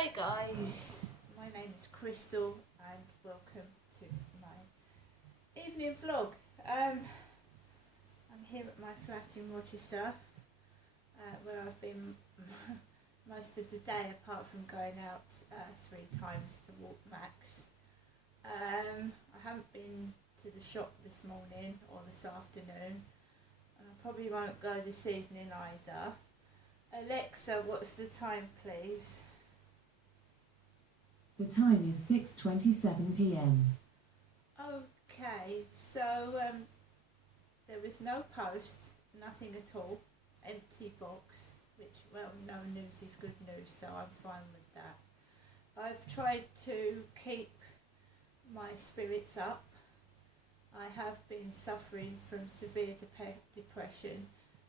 Hi guys, my name is Crystal and welcome to my evening vlog. I'm here at my flat in Rochester where I've been most of the day apart from going out 3 times to walk Max. I haven't been to the shop this morning or this afternoon and I probably won't go this evening either. Alexa, what's the time please? The time is 6:27 p.m. Okay, so there was no post, nothing at all, empty box, which, well, no news is good news, so I'm fine with that. I've tried to keep my spirits up. I have been suffering from severe depression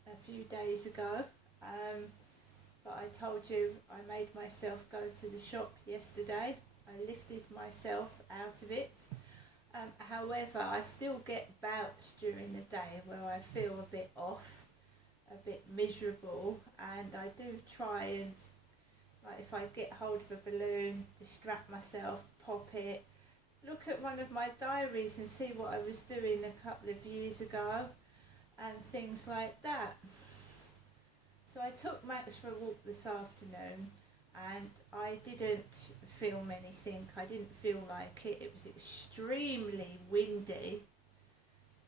a few days ago, but I told you I made myself go to the shop yesterday. I lifted myself out of it. However, I still get bouts during the day where I feel a bit off, a bit miserable, and I do try and, like, if I get hold of a balloon, distract myself, pop it, look at one of my diaries and see what I was doing a couple of years ago and things like that. So I took Max for a walk this afternoon and I didn't film anything. I didn't feel like it. It was extremely windy.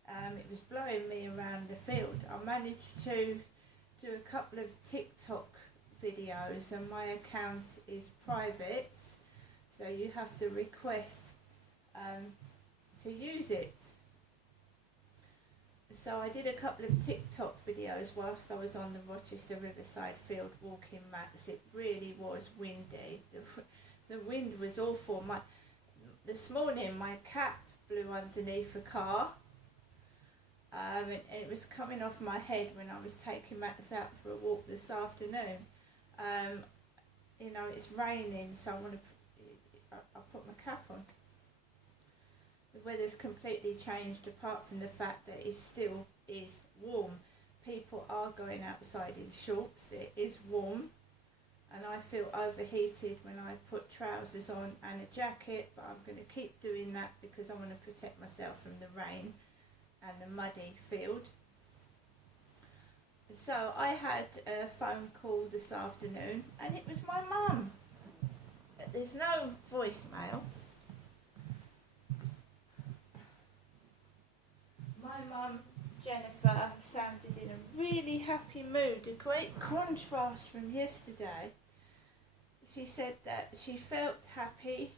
It was blowing me around the field. I managed to do a couple of TikTok videos and my account is private, so you have to request to use it. So I did a couple of TikTok videos whilst I was on the Rochester Riverside field walking Max. It really was windy. The wind was awful. This morning my cap blew underneath a car and it was coming off my head when I was taking Max out for a walk this afternoon. You know, it's raining, so I put my cap on. The weather's completely changed apart from the fact that it still is warm. People are going outside in shorts. It is warm and I feel overheated when I put trousers on and a jacket, but I'm going to keep doing that because I want to protect myself from the rain and the muddy field. So I had a phone call this afternoon and it was my mum. There's no voicemail. My mum, Jennifer, sounded in a really happy mood, a great contrast from yesterday. She said that she felt happy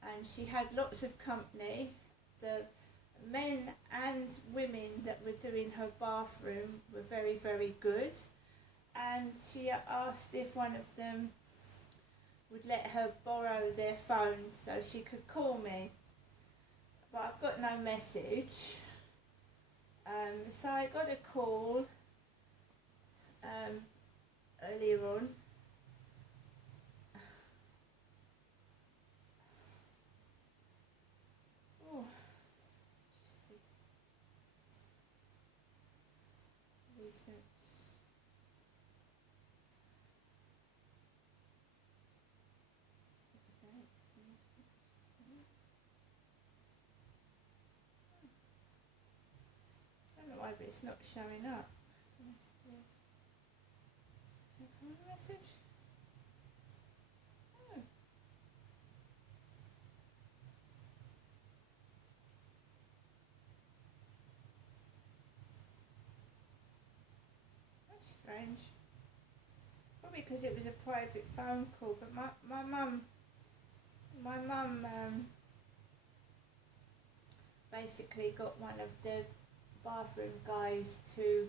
and she had lots of company. The men and women that were doing her bathroom were very, very good, and she asked if one of them would let her borrow their phone so she could call me. But I've got no message. So I got a call earlier on. Oh, recent. I don't know why, but it's not showing up. Message. Oh. That's strange. Probably because it was a private phone call, but my mum basically got one of the bathroom guys to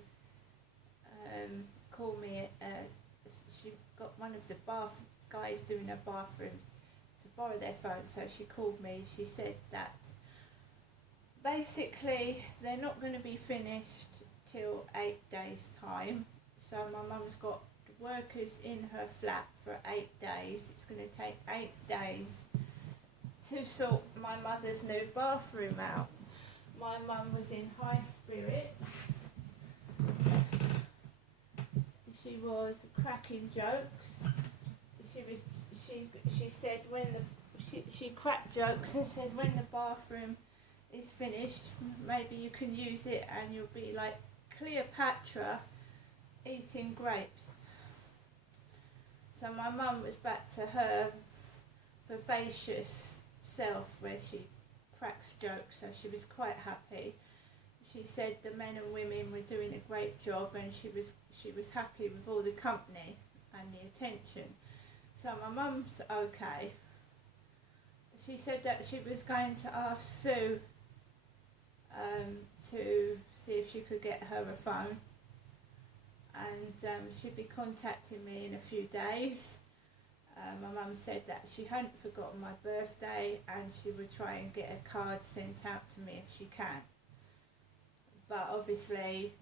call me. She got one of the bath guys doing her bathroom to borrow their phone, so she called me. She said that basically they're not going to be finished till 8 days time. So my mum's got workers in her flat for 8 days. It's going to take 8 days to sort my mother's new bathroom out. My mum was in high spirits. She was cracking jokes. she said when she cracked jokes and said when the bathroom is finished, maybe you can use it and you'll be like Cleopatra eating grapes. So my mum was back to her vivacious self where she cracks jokes, so she was quite happy. She said the men and women were doing a great job, and she was happy with all the company and the attention. So my mum's okay. She said that she was going to ask Sue to see if she could get her a phone, and she'd be contacting me in a few days. My mum said that she hadn't forgotten my birthday, and she would try and get a card sent out to me if she can. But obviously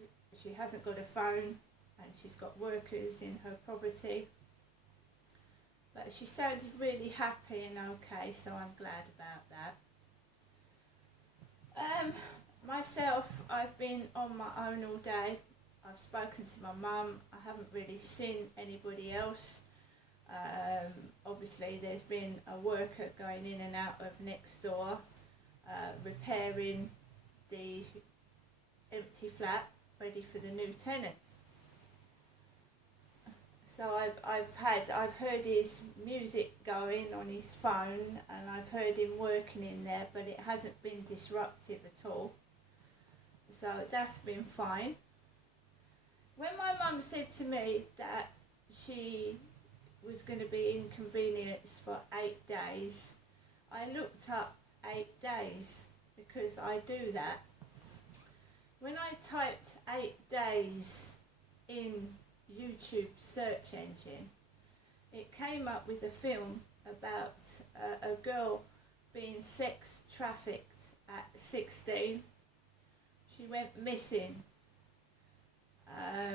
she hasn't got a phone, and she's got workers in her property. But she sounded really happy and okay, so I'm glad about that. Myself, I've been on my own all day. I've spoken to my mum. I haven't really seen anybody else. Obviously there's been a worker going in and out of next door, repairing the empty flat, ready for the new tenant. So I've heard his music going on his phone, and I've heard him working in there, but it hasn't been disruptive at all. So that's been fine. When my mum said to me that she was going to be inconvenienced for 8 days, I looked up 8 days because I do that. When I typed 8 days in YouTube search engine, it came up with a film about a girl being sex trafficked at 16. She went missing at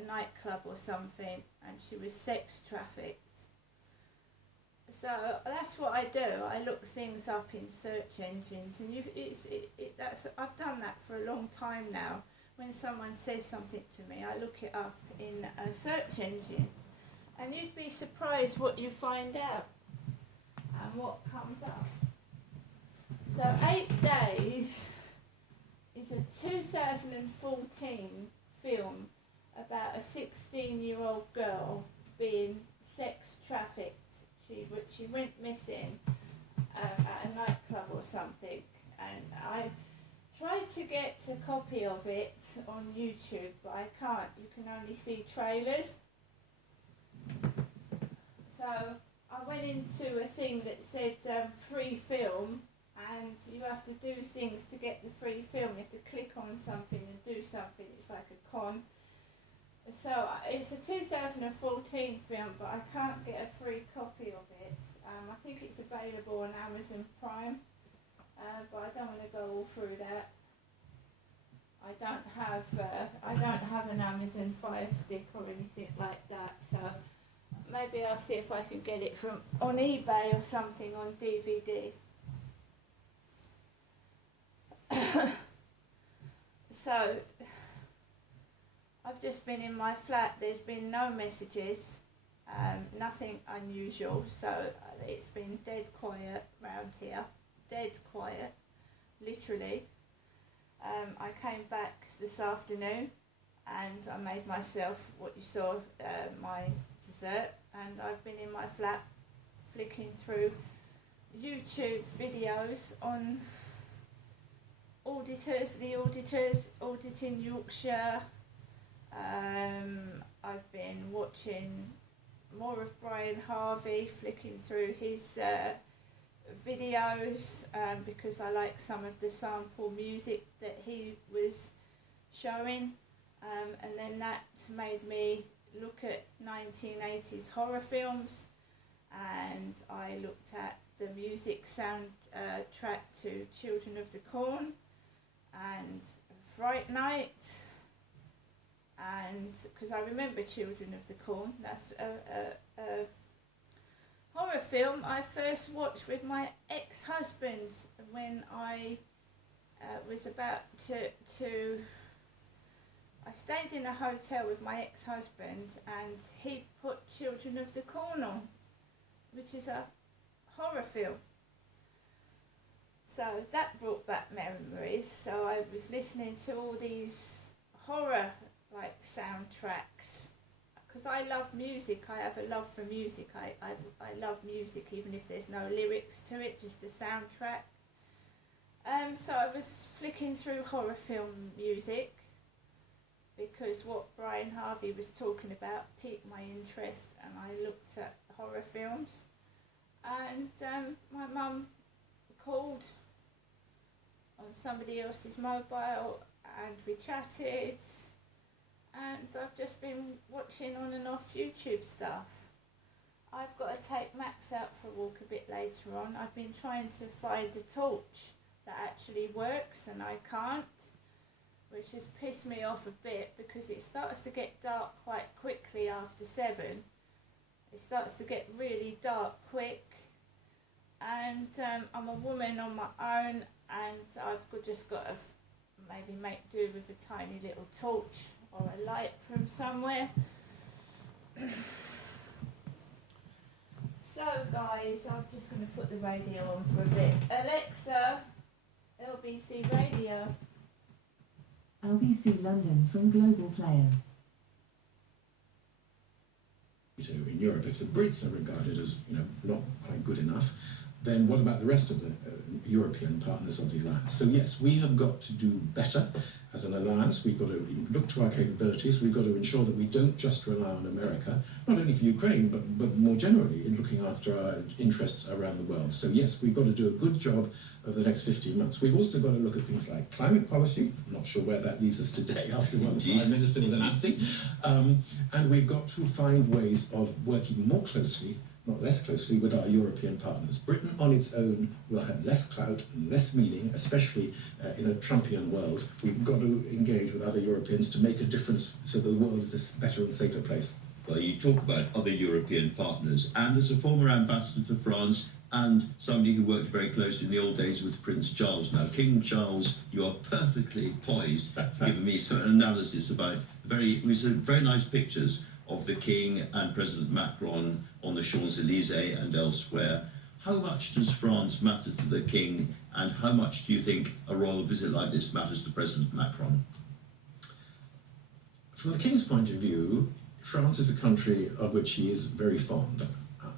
a nightclub or something, and she was sex trafficked. So that's what I do. I look things up in search engines, and I've done that for a long time now. When someone says something to me, I look it up in a search engine, and you'd be surprised what you find out and what comes up. So 8 Days is a 2014 film about a 16-year-old girl being sex trafficked. She went missing at a nightclub or something, and I tried to get a copy of it on YouTube, but I can't. You can only see trailers. So I went into a thing that said free film, and you have to do things to get the free film. You have to click on something and do something. It's like a con. So it's a 2014 film, but I can't get a free copy of it. I think it's available on Amazon Prime, but I don't want to go all through that. I don't have an Amazon Fire Stick or anything like that, so maybe I'll see if I can get it on eBay or something on DVD. So I've just been in my flat. There's been no messages, nothing unusual, so it's been dead quiet around here, dead quiet, literally. I came back this afternoon and I made myself what you saw, my dessert, and I've been in my flat flicking through YouTube videos on the auditors auditing Yorkshire. I've been watching more of Brian Harvey, flicking through his videos because I like some of the sample music that he was showing, and then that made me look at 1980s horror films, and I looked at the music soundtrack to Children of the Corn and Fright Night, and because I remember Children of the Corn, that's a horror film I first watched with my ex-husband when I was about to I stayed in a hotel with my ex-husband, and he put Children of the Corn on, which is a horror film. So that brought back memories. So I was listening to all these horror like soundtracks because I love music. I have a love for music. I love music even if there's no lyrics to it, just the soundtrack. So I was flicking through horror film music because what Brian Harvey was talking about piqued my interest, and I looked at horror films. And my mum called on somebody else's mobile and we chatted, and I've just been watching on and off YouTube stuff. I've got to take Max out for a walk a bit later on. I've been trying to find a torch that actually works and I can't, which has pissed me off a bit because it starts to get dark quite quickly after 7. It starts to get really dark quick, and I'm a woman on my own, and I've just got to maybe make do with a tiny little torch or a light from somewhere. So guys, I'm just going to put the radio on for a bit. Alexa, LBC Radio. LBC London from Global Player. In Europe, if the Brits are regarded as not quite good enough, then what about the rest of the European partners of the alliance? So yes, we have got to do better as an alliance. We've got to look to our capabilities. We've got to ensure that we don't just rely on America, not only for Ukraine, but more generally in looking after our interests around the world. So yes, we've got to do a good job over the next 15 months. We've also got to look at things like climate policy. I'm not sure where that leaves us today after what the Prime Minister was announcing. And we've got to find ways of working more closely, not less closely, with our European partners. Britain on its own will have less clout and less meaning, especially in a Trumpian world. We've got to engage with other Europeans to make a difference so the world is a better and safer place. Well, you talk about other European partners, and as a former ambassador to France and somebody who worked very closely in the old days with Prince Charles, now King Charles, you are perfectly poised to give me some analysis about very nice pictures of the King and President Macron on the Champs-Élysées and elsewhere. How much does France matter to the King, and how much do you think a royal visit like this matters to President Macron? From the King's point of view, France is a country of which he is very fond.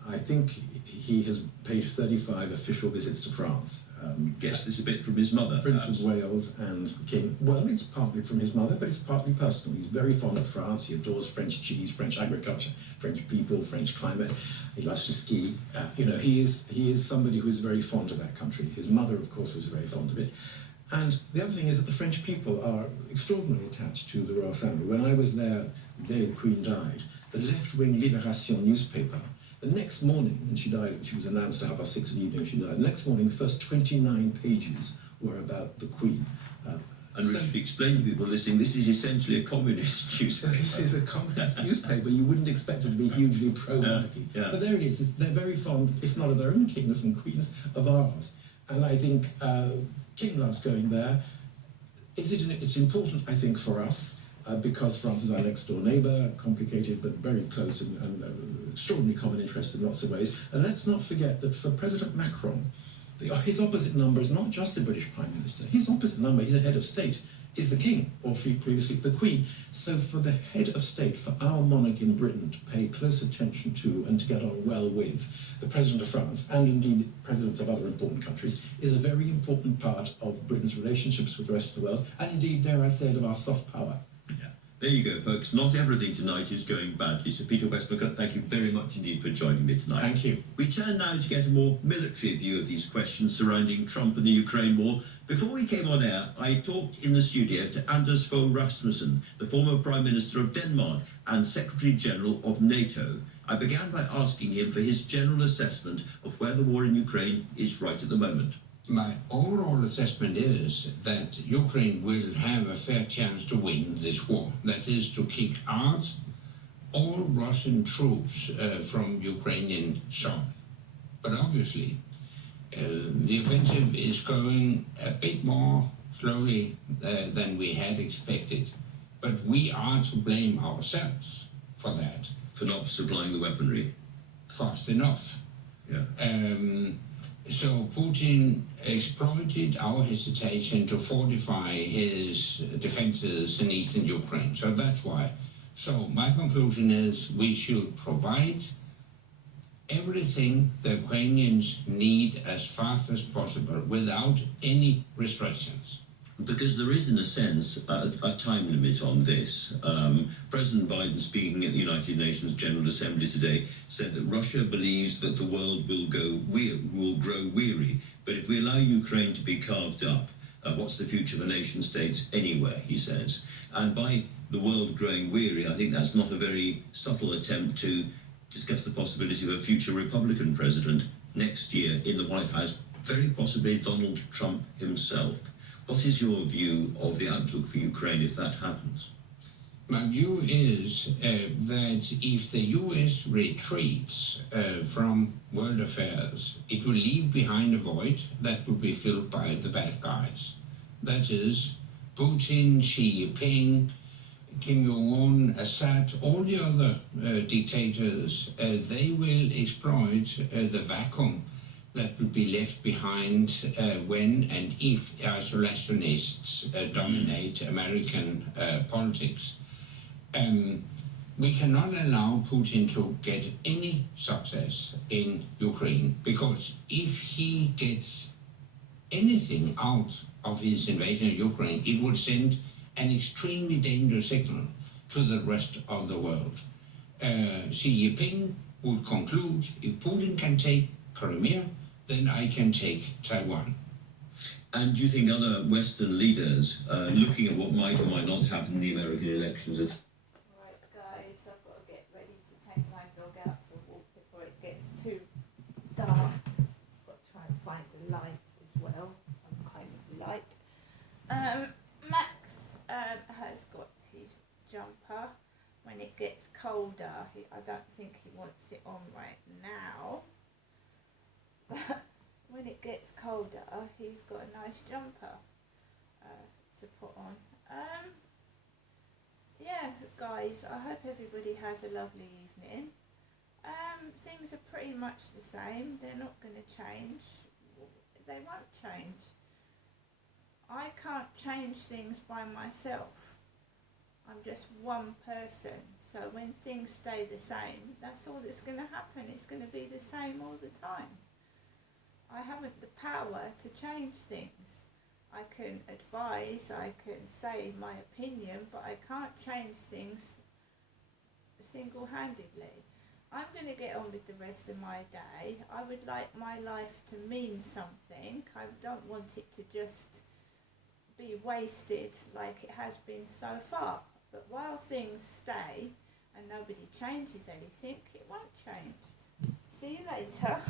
I think he has paid 35 official visits to France. Guess this a bit from his mother. Prince of Wales and the King. Well, it's partly from his mother, but it's partly personal. He's very fond of France. He adores French cheese, French agriculture, French people, French climate. He loves to ski. He is somebody who is very fond of that country. His mother, of course, was very fond of it. And the other thing is that the French people are extraordinarily attached to the royal family. When I was there the day the Queen died, the left-wing Libération newspaper, the next morning, when she died, she was announced at 6:30 in the evening, she died. The next morning, the first 29 pages were about the Queen. And we should explain to people listening, this is essentially a communist newspaper. This is a communist newspaper. You wouldn't expect it to be hugely pro-monarchy. Yeah. But there it is. They're very fond, if not of their own kings and queens, of ours. And I think King loves going there. It's important, I think, for us, because France is our next-door neighbour, complicated but very close and extraordinary common interest in lots of ways. And let's not forget that for President Macron, his opposite number is not just the British Prime Minister. His opposite number, he's a head of state, is the King, or previously the Queen. So for the head of state, for our monarch in Britain to pay close attention to and to get on well with the President of France, and indeed presidents of other important countries, is a very important part of Britain's relationships with the rest of the world, and indeed, dare I say it, of our soft power. There you go, folks. Not everything tonight is going badly. So Peter Westmacott, thank you very much indeed for joining me tonight. Thank you. We turn now to get a more military view of these questions surrounding Trump and the Ukraine war. Before we came on air, I talked in the studio to Anders Fogh Rasmussen, the former Prime Minister of Denmark and Secretary General of NATO. I began by asking him for his general assessment of where the war in Ukraine is right at the moment. My overall assessment is that Ukraine will have a fair chance to win this war. That is, to kick out all Russian troops from Ukrainian soil. But obviously, the offensive is going a bit more slowly than we had expected. But we are to blame ourselves for that. For not supplying the weaponry. Fast enough. Yeah. So Putin exploited our hesitation to fortify his defenses in eastern Ukraine. So that's why. So my conclusion is we should provide everything the Ukrainians need as fast as possible without any restrictions. Because there is, in a sense, a time limit on this. President Biden, speaking at the United Nations General Assembly today, said that Russia believes that the world will grow weary. But if we allow Ukraine to be carved up, what's the future of the nation states anyway, he says. And by the world growing weary, I think that's not a very subtle attempt to discuss the possibility of a future Republican president next year in the White House, very possibly Donald Trump himself. What is your view of the outlook for Ukraine if that happens? My view is that if the US retreats from world affairs, it will leave behind a void that will be filled by the bad guys. That is, Putin, Xi Jinping, Kim Jong-un, Assad, all the other dictators, they will exploit the vacuum that will be left behind when and if isolationists dominate American politics. We cannot allow Putin to get any success in Ukraine, because if he gets anything out of his invasion of Ukraine, it would send an extremely dangerous signal to the rest of the world. Xi Jinping would conclude, if Putin can take Crimea, then I can take Taiwan. And do you think other Western leaders, looking at what might or might not happen in the American elections, Right, guys, I've got to get ready to take my dog out for a walk before it gets too dark. I've got to try and find a light as well, some kind of light. Max has got his jumper. When it gets colder, I don't think he wants it on right now. But when it gets colder, he's got a nice jumper to put on. Yeah, guys, I hope everybody has a lovely evening. Things are pretty much the same. They're not going to change. They won't change. I can't change things by myself. I'm just one person. So when things stay the same, that's all that's going to happen. It's going to be the same all the time. I haven't the power to change things. I can advise, I can say my opinion, but I can't change things single-handedly. I'm going to get on with the rest of my day. I would like my life to mean something. I don't want it to just be wasted like it has been so far. But while things stay and nobody changes anything, it won't change. See you later.